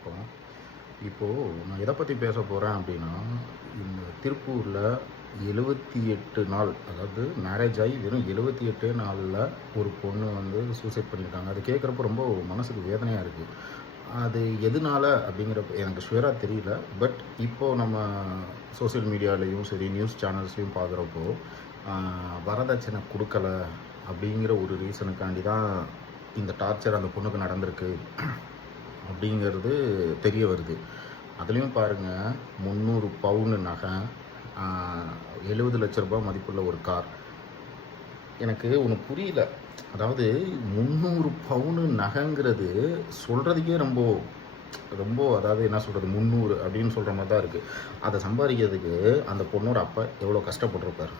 வணக்கம். இப்போது நான் எதை பற்றி பேச போகிறேன் அப்படின்னா, இந்த திருப்பூரில் 78 நாள், அதாவது மேரேஜ் ஆகி வெறும் 78 நாளில் ஒரு பொண்ணு வந்து சூசைட் பண்ணியிருக்காங்க. அது கேட்குறப்ப ரொம்ப மனசுக்கு வேதனையாக இருக்குது. அது எதனால அப்படிங்கிறப்ப எனக்கு ஷுவராக தெரியல. பட் இப்போது நம்ம சோஷியல் மீடியாலேயும் சரி, நியூஸ் சேனல்ஸ்லையும் பார்க்குறப்போ வரதட்சணை கொடுக்கல அப்படிங்கிற ஒரு ரீசனுக்காண்டி தான் இந்த டார்ச்சர் அந்த பொண்ணுக்கு நடந்திருக்கு அப்படிங்கிறது தெரிய வருது. அதுலேயும் பாருங்கள், 300 பவுனு நகை, 70 லட்ச ரூபாய் மதிப்புள்ள ஒரு கார். எனக்கு ஒன்று புரியல. அதாவது 300 பவுனு நகைங்கிறது சொல்கிறதுக்கே ரொம்ப ரொம்ப அதாவது என்ன சொல்கிறது, 300 அப்படின்னு சொல்கிற மாதிரி தான் இருக்குது. அதை சம்பாதிக்கிறதுக்கு அந்த பொண்ணோட அப்பா எவ்வளோ கஷ்டப்பட்டிருப்பார்.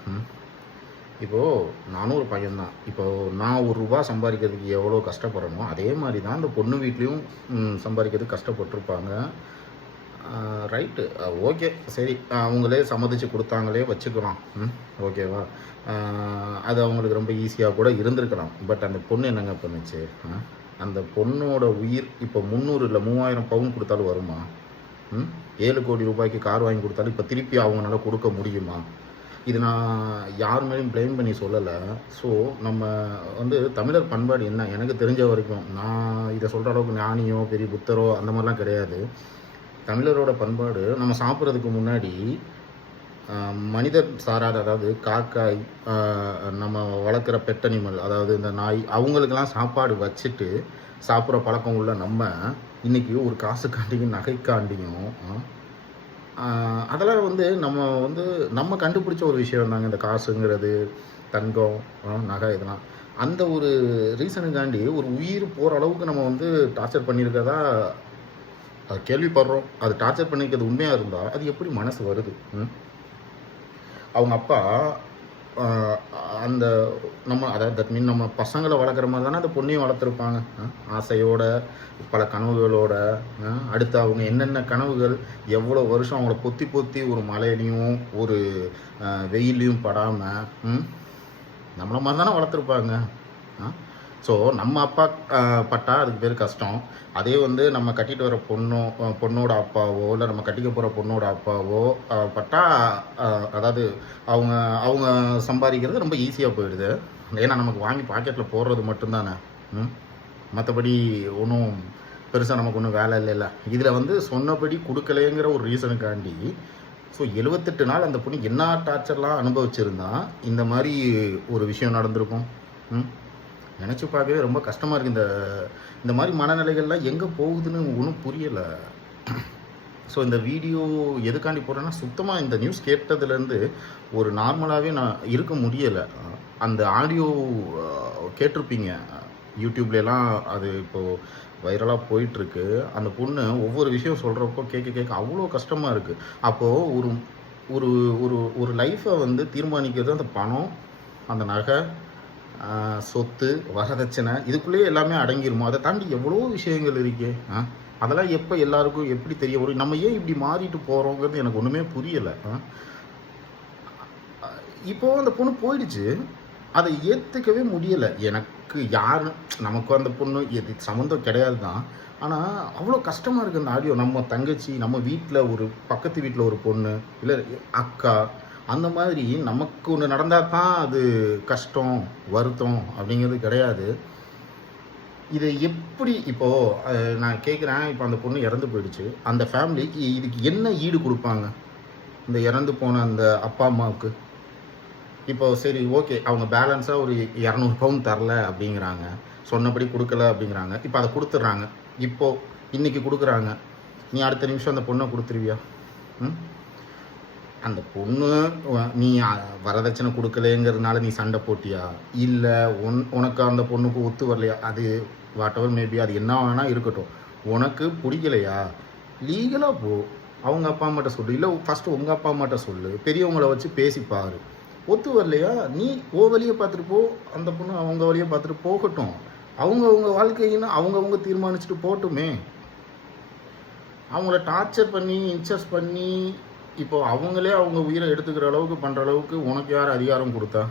இப்போது நானும் ஒரு பையன்தான். இப்போது நான் ₹1 சம்பாதிக்கிறதுக்கு எவ்வளோ கஷ்டப்படுறனோ அதே மாதிரி தான் அந்த பொண்ணு வீட்லேயும் சம்பாதிக்கிறதுக்கு கஷ்டப்பட்டிருப்பாங்க. ரைட்டு, ஓகே, சரி, அவங்களே சம்மதிச்சு கொடுத்தாங்களே வச்சுக்கலாம். ஓகேவா? அது அவங்களுக்கு ரொம்ப ஈஸியாக கூட இருந்திருக்கலாம். பட் அந்த பொண்ணு என்னங்க பண்ணுச்சு? அந்த பொண்ணோட உயிர் இப்போ 300 இல்லை 3000 பவுன் கொடுத்தாலும் வருமா? 7 கோடி ரூபாய்க்கு கார் வாங்கி கொடுத்தாலும் இப்போ திருப்பி அவங்களால கொடுக்க முடியுமா? இது நான் யார் மேலேயும் ப்ளேம் பண்ணி சொல்லலை. ஸோ நம்ம வந்து தமிழர் பண்பாடு என்ன, எனக்கு தெரிஞ்ச வரைக்கும், நான் இதை சொல்கிற அளவுக்கு ஞானியோ பெரிய புத்தரோ அந்த மாதிரிலாம் கிடையாது. தமிழரோட பண்பாடு, நம்ம சாப்பிட்றதுக்கு முன்னாடி மனிதர் சாராத, அதாவது காக்காய், நம்ம வளர்க்குற பெட் அனிமல், அதாவது இந்த நாய், அவங்களுக்கெல்லாம் சாப்பாடு வச்சுட்டு சாப்பிட்ற பழக்கம் உள்ள நம்ம இன்றைக்கி ஒரு காசுக்காண்டியும் நகைக்காண்டியும் அதெல்லாம் வந்து நம்ம கண்டுபிடிச்ச ஒரு விஷயம் தாங்க இந்த காசுங்கிறது, தங்கம், நகை, இதெல்லாம். அந்த ஒரு ரீசனுக்காண்டி ஒரு உயிர் போகிற அளவுக்கு நம்ம வந்து டார்ச்சர் பண்ணியிருக்கதா அது கேள்விப்படுறோம். அது டார்ச்சர் பண்ணியிருக்கிறது உண்மையாக இருந்தால் அது எப்படி மனசு வருது? அவங்க அப்பா அந்த அதாவது தட் மீன் நம்ம பசங்களை வளர்க்குற மாதிரி தானே அந்த பொண்ணையும் வளர்த்துருப்பாங்க. ஆசையோட, பல கனவுகளோட. அடுத்து அவங்க என்னென்ன கனவுகள், எவ்வளோ வருஷம் அவங்கள பொத்தி பொத்தி ஒரு மழையிலையும் ஒரு வெயிலையும் படாமல் நம்மளை மாதிரி தானே வளர்த்துருப்பாங்க. ஸோ நம்ம அப்பா பட்டா அதுக்கு பேர் கஷ்டம். அதே வந்து நம்ம கட்டிட்டு வர பொண்ணோட அப்பாவோ இல்லை நம்ம கட்டிக்க போகிற பொண்ணோட அப்பாவோ பட்டா, அதாவது அவங்க சம்பாதிக்கிறது ரொம்ப ஈஸியாக போயிடுது. ஏன்னா நமக்கு வாங்கி பாக்கெட்டில் போடுறது மட்டும்தானே. மற்றபடி ஒன்றும் பெருசாக நமக்கு ஒன்றும் வேலை இல்லைல்ல. இதில் வந்து சொன்னபடி கொடுக்கலைங்கிற ஒரு ரீசனுக்காண்டி ஸோ 78 நாள் அந்த பொண்ணு என்ன டார்ச்சர்லாம் அனுபவிச்சிருந்தா இந்த மாதிரி ஒரு விஷயம் நடந்திருக்கும். நினச்சி பார்க்கவே ரொம்ப கஷ்டமாக இருக்குது. இந்த மாதிரி மனநிலைகள்லாம் எங்கே போகுதுன்னு ஒன்றும் புரியலை. ஸோ இந்த வீடியோ எதுக்காண்டி போடுறேன்னா, சுத்தமாக இந்த நியூஸ் கேட்டதுலேருந்து ஒரு நார்மலாகவே நான் இருக்க முடியலை. அந்த ஆடியோ கேட்டிருப்பீங்க யூடியூப்லாம், அது இப்போது வைரலாக போயிட்டுருக்கு. அந்த பொண்ணு ஒவ்வொரு விஷயம் சொல்கிறப்போ கேட்க அவ்வளோ கஷ்டமாக இருக்குது. அப்போது ஒரு ஒரு ஒரு ஒரு லைஃப்பை வந்து தீர்மானிக்கிறது அந்த பணம், அந்த நகை, சொத்து, வரதட்சணை, இதுக்குள்ளேயே எல்லாமே அடங்கிருமோ? அதை தாண்டி எவ்வளோ விஷயங்கள் இருக்கே. அதெல்லாம் எப்போ எல்லாருக்கும் எப்படி தெரிய வரும்? நம்ம ஏன் இப்படி மாறிட்டு போகிறோங்கிறது எனக்கு ஒன்றுமே புரியலை. இப்போது அந்த பொண்ணு போயிடுச்சு, அதை ஏற்றுக்கவே முடியலை. எனக்கு யார், நமக்கு அந்த பொண்ணு எது சம்மந்தம் கிடையாது தான். ஆனால் அவ்வளோ கஷ்டமாக இருக்குது அந்த ஆடியோ. நம்ம தங்கச்சி, நம்ம வீட்டில் ஒரு பக்கத்து வீட்டில் ஒரு பொண்ணு, இல்லை அக்கா, அந்த மாதிரி நமக்கு ஒன்று நடந்தால் தான் அது கஷ்டம், வருத்தம் அப்படிங்கிறது கிடையாது. இதை எப்படி இப்போது நான் கேட்குறேன், இப்போ அந்த பொண்ணு இறந்து போயிடுச்சு, அந்த ஃபேமிலிக்கு இதுக்கு என்ன ஈடு கொடுப்பாங்க இந்த இறந்து போன அந்த அப்பா அம்மாவுக்கு? இப்போ சரி, ஓகே, அவங்க பேலன்ஸாக ஒரு 200 பவுன் தரல அப்படிங்கிறாங்க, சொன்னபடி கொடுக்கல அப்படிங்கிறாங்க. இப்போ அதை கொடுத்துட்றாங்க. இப்போது இன்றைக்கி கொடுக்குறாங்க, நீ அடுத்த நிமிஷம் அந்த பொண்ணை கொடுத்துருவியா? அந்த பொண்ணு நீ வரதட்சணை கொடுக்கலேங்கிறதுனால நீ சண்டை போட்டியா, இல்லை உனக்கு அந்த பொண்ணுக்கு ஒத்து வரலையா? அது வாட் எவர் மேபி, அது என்ன வேணால் இருக்கட்டும். உனக்கு பிடிக்கலையா, லீகலாக போ, அவங்க அப்பா அம்மாட்ட சொல்லு, இல்லை ஃபஸ்ட்டு உங்கள் அப்பா அம்மாட்ட சொல்லு, பெரியவங்கள வச்சு பேசிப்பாரு. ஒத்து வரலையா, நீ ஓ வழியை பார்த்துட்டு போ, அந்த பொண்ணு அவங்க வழியை பார்த்துட்டு போகட்டும். அவங்க வாழ்க்கையின்னு அவங்கவுங்க தீர்மானிச்சுட்டு போட்டுமே. அவங்கள டார்ச்சர் பண்ணி இன்சஸ் பண்ணி இப்போ அவங்களே அவங்க உயிரை எடுத்துக்கிற அளவுக்கு பண்ணுற அளவுக்கு உனக்கு யார் அதிகாரம் கொடுத்தா?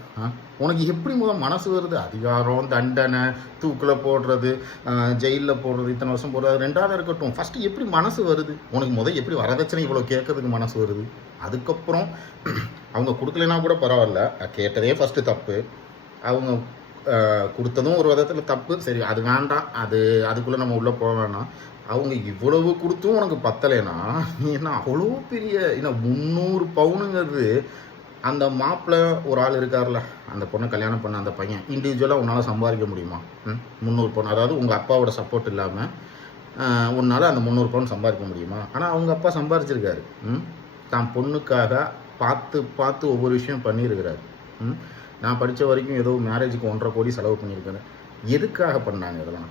உனக்கு எப்படி மனசு வருது? அதிகாரம், தண்டனை, தூக்கில் போடுறது, ஜெயிலில் போடுறது, இத்தனை வருஷம் போடுறது ரெண்டாவது இருக்கட்டும். ஃபஸ்ட்டு எப்படி மனசு வருது உனக்கு? எப்படி வரதட்சணை இவ்வளோ கேட்கறதுக்கு மனசு வருது? அதுக்கப்புறம் அவங்க கொடுக்கலனா கூட பரவாயில்ல, கேட்டதே ஃபஸ்ட்டு தப்பு. அவங்க கொடுத்ததும் ஒரு விதத்தில் தப்பு. சரி, அது வேண்டாம், அதுக்குள்ளே நம்ம உள்ளே போக வேணாம். அவங்க இவ்வளவு கொடுத்தும் உனக்கு பத்தலைன்னா நீ என்ன அவ்வளோ பெரிய என்ன 300 பவுனுங்கிறது. அந்த மாப்பிள்ளை ஒரு ஆள் இருக்கார்ல, அந்த பொண்ணை கல்யாணம் பண்ண அந்த பையன் இண்டிவிஜுவலாக உன்னால் சம்பாதிக்க முடியுமா? 300 பவுன், அதாவது உங்கள் அப்பாவோட சப்போர்ட் இல்லாமல் உன்னால் அந்த 300 பவுன் சம்பாதிக்க முடியுமா? ஆனால் அவங்க அப்பா சம்பாதிச்சிருக்காரு. தான் பொண்ணுக்காக பார்த்து பார்த்து ஒவ்வொரு விஷயம் பண்ணியிருக்கிறாரு. நான் படித்த வரைக்கும் ஏதோ மேரேஜுக்கு 1.5 கோடி செலவு பண்ணியிருக்கிறேன். எதுக்காக பண்ணாங்க இதெல்லாம்?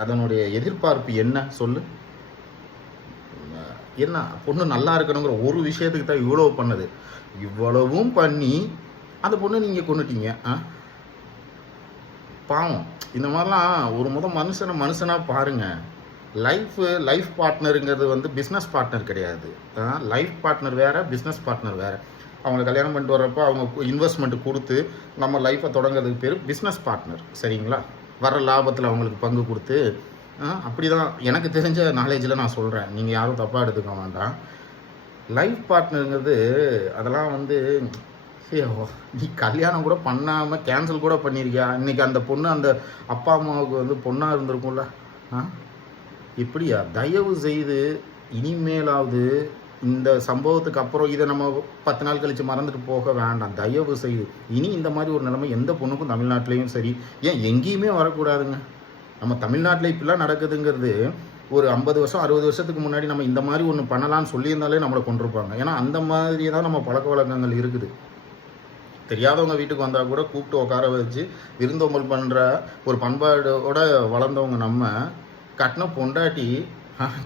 அதனுடைய எதிர்பார்ப்பு என்ன சொல்லு? என்ன பொண்ணு நல்லா இருக்கணுங்கிற ஒரு விஷயத்துக்கு தான் இவ்வளவு பண்ணது. இவ்வளவும் பண்ணி அந்த பொண்ணு நீங்கள் கொண்டுட்டீங்க. பாவம். இந்த மாதிரிலாம் ஒரு மனுஷனாக பாருங்கள். லைஃப் பார்ட்னருங்கிறது பிஸ்னஸ் பார்ட்னர் கிடையாது. லைஃப் பார்ட்னர் வேறு, பிஸ்னஸ் பார்ட்னர் வேறு. அவங்க கல்யாணம் பண்ணிட்டு வர்றப்போ அவங்க இன்வெஸ்ட்மெண்ட் கொடுத்து நம்ம லைஃப்பை தொடங்கிறதுக்கு பேர் பிஸ்னஸ் பார்ட்னர். சரிங்களா? வர லாபத்தில் அவங்களுக்கு பங்கு கொடுத்து அப்படி தான் எனக்கு தெரிஞ்ச நாலேஜில் நான் சொல்கிறேன். நீங்கள் யாரும் தப்பாக எடுத்துக்க வேண்டாம். லைஃப் பார்ட்னருங்கிறது அதெல்லாம் நீ கல்யாணம் கூட பண்ணாமல் கேன்சல் கூட பண்ணியிருக்கியா? இன்றைக்கி அந்த பொண்ணு அந்த அப்பா அம்மாவுக்கு பொண்ணாக இருந்திருக்கும்ல. எப்படியா? தயவு செய்து இனிமேலாவது இந்த சம்பவத்துக்கு அப்புறம் இதை நம்ம 10 நாள் கழித்து மறந்துட்டு போக வேண்டாம். தயவு செய்து இனி இந்த மாதிரி ஒரு நிலைமை எந்த பொண்ணுக்கும் தமிழ்நாட்டிலையும் சரி, ஏன் எங்கேயுமே வரக்கூடாதுங்க. நம்ம தமிழ்நாட்டில் இப்படிலாம் நடக்குதுங்கிறது ஒரு 50 வருஷம் 60 வருஷத்துக்கு முன்னாடி நம்ம இந்த மாதிரி ஒன்று பண்ணலான்னு சொல்லியிருந்தாலே நம்மளை கொண்டிருப்பாங்க. ஏன்னா அந்த மாதிரி தான் நம்ம பழக்க வழக்கங்கள் இருக்குது. தெரியாதவங்க வீட்டுக்கு வந்தால் கூட கூப்பிட்டு உட்கார வச்சு விருந்தோம்பல் பண்ணுற ஒரு பண்பாடோட வளர்ந்தவங்க நம்ம கட்டின பொண்டாட்டி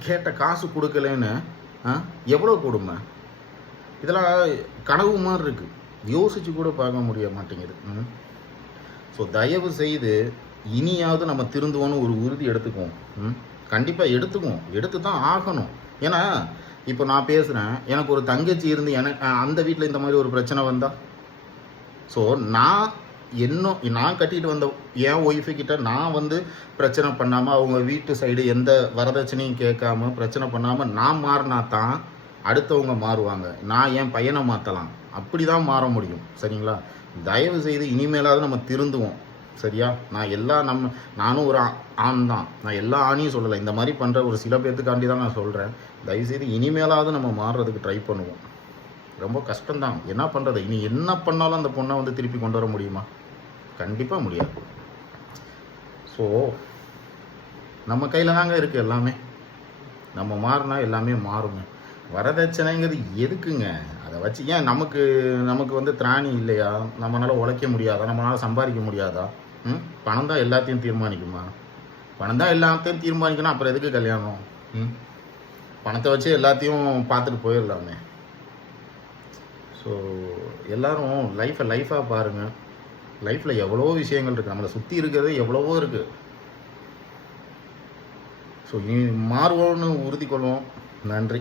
கேட்ட காசு கொடுக்கலன்னு எவ்வளோ கொடுமை. இதெல்லாம் கனவு மாதிரி இருக்குது. யோசித்து கூட பார்க்க முடிய மாட்டேங்குது. ஸோ தயவு செய்து இனியாவது நம்ம திருந்துவோன்னு ஒரு உறுதி எடுத்துக்குவோம். கண்டிப்பாக எடுத்து தான் ஆகணும். ஏன்னா இப்போ நான் பேசுகிறேன், எனக்கு ஒரு தங்கச்சி இருந்து அந்த வீட்டில் இந்த மாதிரி ஒரு பிரச்சனை வந்தால், ஸோ நான் கட்டிட்டு வந்த என் ஒய்ஃபுக்கிட்ட நான் பிரச்சனை பண்ணாமல், அவங்க வீட்டு சைடு எந்த வரதட்சணையும் கேட்காம பிரச்சனை பண்ணாமல் நான் மாறினா தான் அடுத்தவங்க மாறுவாங்க. நான் என் பையனை மாற்றலாம். அப்படி தான் மாற முடியும். சரிங்களா? தயவு செய்து இனிமேலாவது நம்ம திருந்துவோம். சரியா? நானும் ஒரு ஆண் தான். நான் எல்லா ஆணையும் சொல்லலை. இந்த மாதிரி பண்ணுற ஒரு சில பேர்த்துக்காண்டி தான் நான் சொல்கிறேன். தயவுசெய்து இனிமேலாவது நம்ம மாறுறதுக்கு ட்ரை பண்ணுவோம். ரொம்ப கஷ்டம்தான். என்ன பண்ணுறது? இனி என்ன பண்ணாலும் அந்த பொண்ணை திருப்பி கொண்டு வர முடியுமா? கண்டிப்பாக முடியாது. ஸோ நம்ம கையில் தாங்க இருக்குது எல்லாமே. நம்ம மாறினா எல்லாமே மாறுங்க. வரதட்சணைங்கிறது எதுக்குங்க? அதை வச்சு ஏன் நமக்கு திராணி இல்லையா? நம்மளால் உழைக்க முடியாதா? நம்மளால் சம்பாதிக்க முடியாதா? பணம் தான் எல்லாத்தையும் தீர்மானிக்குமா? பணம் தான் எல்லாத்தையும் தீர்மானிக்கணும். அப்புறம் எதுக்கு கல்யாணம்? பணத்தை வச்சு எல்லாத்தையும் பார்த்துட்டு போயிடலாமே. ஸோ எல்லோரும் லைஃபாக பாருங்கள். லைஃப்பில் எவ்வளோ விஷயங்கள் இருக்குது. நம்மளை சுற்றி இருக்கிறது எவ்வளவோ இருக்குது. ஸோ இனி மாறுவோன்னு உறுதி கொள்வோம். நன்றி.